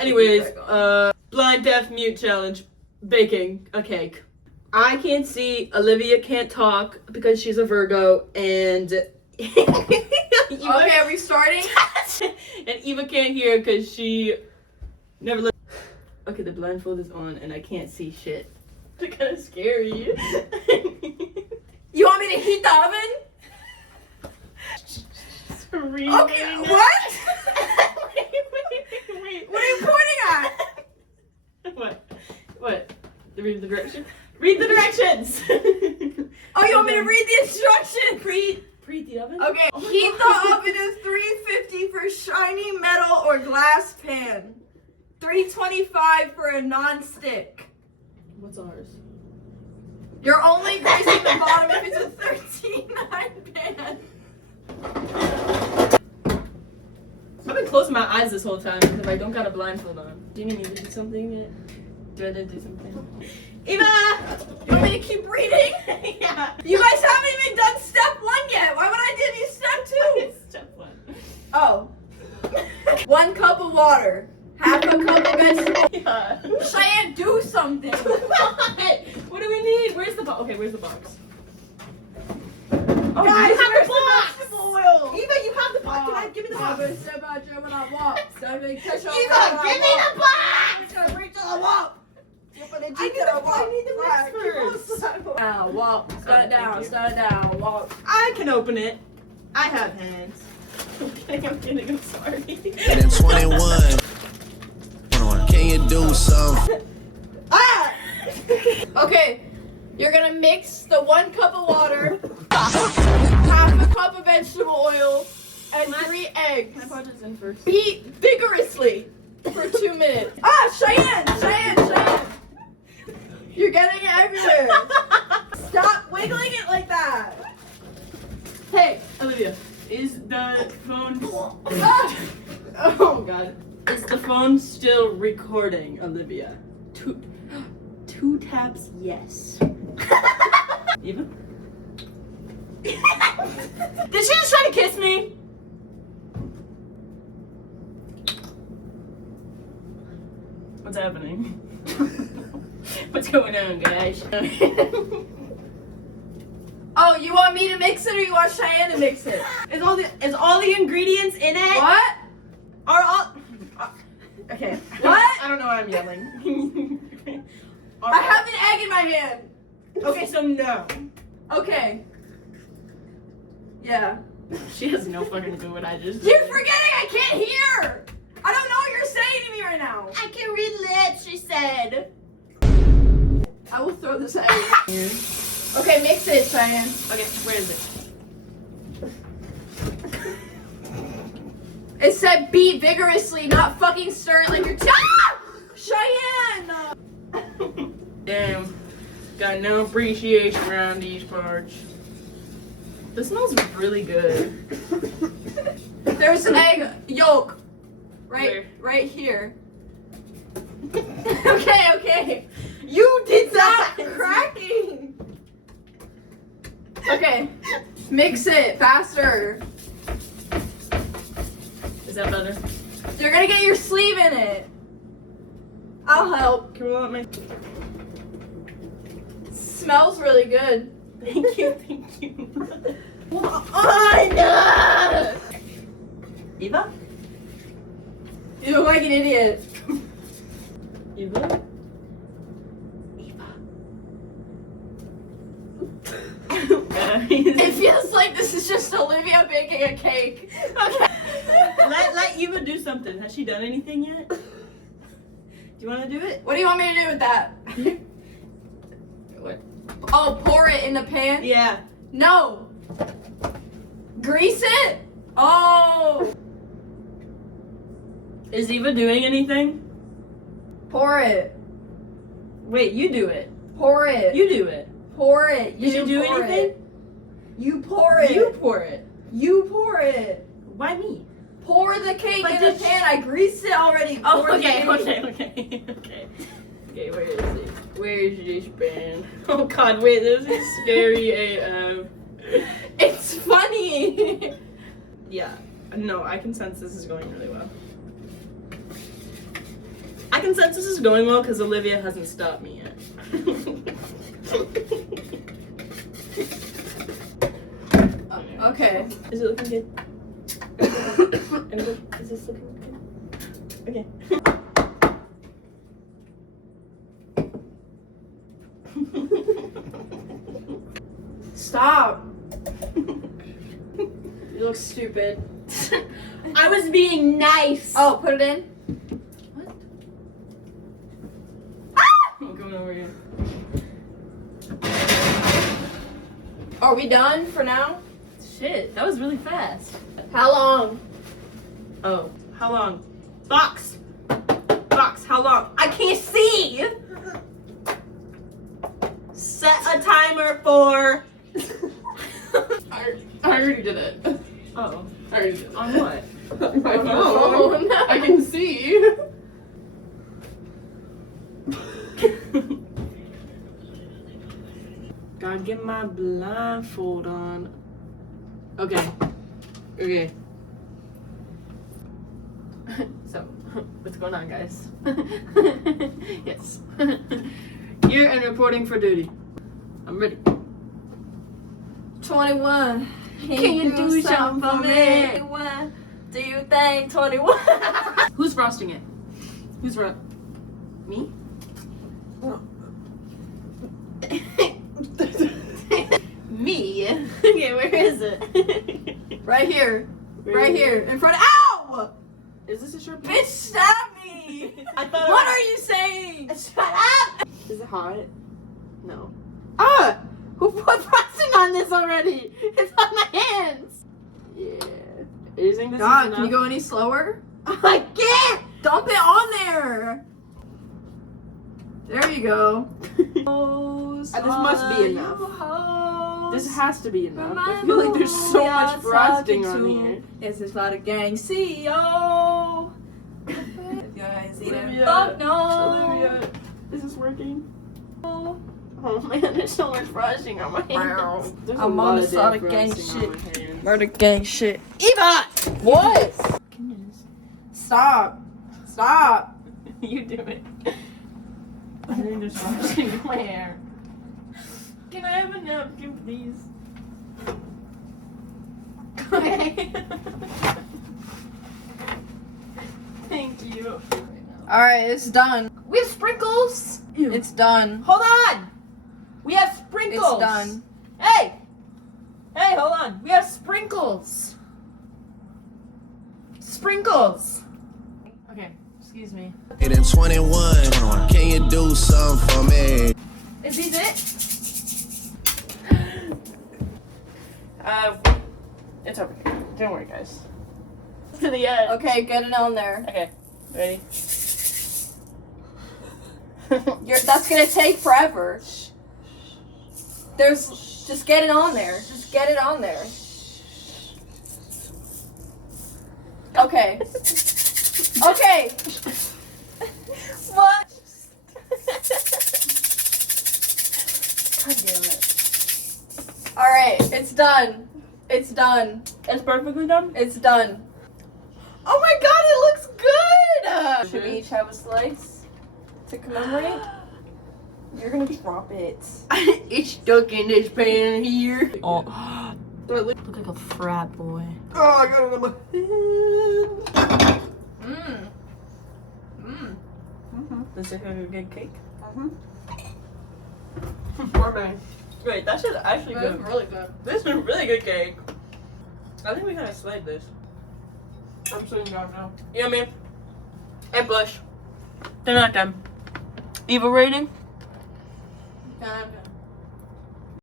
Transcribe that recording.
Anyways, blind, deaf, mute challenge. Baking a cake. I can't see, Olivia can't talk because she's a Virgo, and Okay, are we starting? and Eva can't hear because she never looked. Okay, the blindfold is on and I can't see shit. It's kind of scary. You want me to heat the oven? Okay, what? Wait. What are you pointing at? What? Read the direction? Read the directions! Oh, you want me to read the instructions? Preheat the oven? Okay, Oh heat the oven to 350 for shiny metal or glass pan. 325 for a non-stick. What's ours? You're only greasing the bottom if it's a 13.9 pan. I've been closing my eyes this whole time because I don't got a blindfold on. Do you need me to do something yet? Do I need to do something? Eva! You want me to keep reading? Yeah. You guys haven't even done step 1 yet. Why would I give you step 2? Step 1. Oh. 1 cup of water. Half a cup of vegetables. Yeah. Cheyenne, do something. What do we need? Where's the box? Okay, where's the box? Oh, Guys, you have where's the box! the vegetable oil? Eva, you have the box. Give me the box. Eva, give me the box. I need the box first. Walk. Stand down, walk. I can open it. I have hands. I'm kidding, I'm sorry. And in 21, can you do something? Ah! Okay, you're gonna mix the 1 cup of water, half a cup of vegetable oil, and 3 eggs. Can I put this in first? Beat vigorously for 2 minutes. Ah, Cheyenne! You're getting it everywhere. Stop wiggling it like that. Hey, Olivia, is the phone... Ah! Oh god. Is the phone still recording, Olivia? Two taps, yes. Eva? Did she just try to kiss me? What's happening? What's going on, guys? Oh, you want me to mix it or you want Cheyenne to mix it? Is all the ingredients in it? What? Are all... Okay. What? I don't know why I'm yelling. I have an egg in my hand. Okay, so no. Okay. Yeah. She has no fucking clue what I just did. You're forgetting I can't hear. I don't know what you're saying to me right now. I can read lips, she said. I will throw this at you. Okay, mix it, Cheyenne. Okay, where is it? It said beat vigorously, not fucking stir it like you're Cheyenne! Damn. Got no appreciation around these parts. This smells really good. There's egg yolk. Where? Right here. Okay. You did that cracking. Okay. Mix it faster. Is that better? You're gonna get your sleeve in it. I'll help. Can we let me? Smells really good. Thank you. Oh no! Eva? You look like an idiot. Eva? It feels like this is just Olivia baking a cake. Okay. Let Eva do something. Has she done anything yet? Do you want to do it? What do you want me to do with that? What? Oh, pour it in the pan? Yeah. No. Grease it? Oh. Is Eva doing anything? Pour it. Wait, you do it. Pour it. You do it. Pour it. Did you do pour anything? It. You pour it. You pour it. You pour it. Why me? Pour the cake But in the pan. I greased it already. Oh, Pour the okay, cake. okay. Okay, where is it? Where is this pan? Oh god, wait, this is scary AF. It's funny. Yeah, no, I can sense this is going really well. consensus is going well because Olivia hasn't stopped me yet. Okay. Is it looking good? Is this looking good? Okay. Stop. You look stupid. I was being nice. Oh, put it in. What? I'm coming over here. Are we done for now? Shit, that was really fast. How long? Oh, how long? Box! Box, how long? I can't see! Set a timer for... I already did it. Oh, I already did it. on what? My phone. phone. I can see. Gotta get my blindfold on. Okay. Okay. So, what's going on, guys? Yes. Here and reporting for duty. I'm ready. 21. Can you do something for me? What do you think 21? Who's frosting it? Who's me? Me? Okay, where is it? Right here. Where Right is here. it? In front of. Ow! Is this a short Bitch, stop me! I thought What are you saying? Shut up! Is it hot? No. Ah! Who put frosting on this already? It's on my hands! Yeah. Do you think this God, is enough? can you go any slower? I can't! Dump it on there! There you go. This must be enough. This has to be enough. I feel like there's so much frosting on here. This is not a gang CEO. If you ain't seen it, Olivia, fuck no. Olivia, is this working? Oh man, there's so much frosting on my hands. There's I'm a on lot the of Sonic damn gang frosting on my hands. Murder gang shit. Eva! What? Stop. Stop. You do it. I think there's frosting in my hair. Can I have a napkin, please? Okay. Thank you. Alright, it's done. We have sprinkles. Ew. It's done. Hold on! We have sprinkles! It's done. Hey! Hey, hold on. We have sprinkles! Sprinkles! Okay, excuse me. It in 21. Can you do something for me? Is these it? It's over here. Don't worry, guys. To the end. Okay, get it on there. Okay, ready? That's gonna take forever. Just get it on there. Just get it on there. Okay. Okay. What? God damn it. Alright, it's done. It's done. It's perfectly done? It's done. Oh my god, it looks good! Should we each have a slice to commemorate? You're gonna drop it. It's stuck in this pan here. Oh. Look like a frat boy. Oh, I got it on my hand. Mmm. Mmm. Does it have a good cake? Poor man. Wait, that should actually be That's really good. This is a really good cake. I think we kind of slayed this. I'm sitting down now. Yeah, man. And Bush. They're not done. Evil rating? Okay.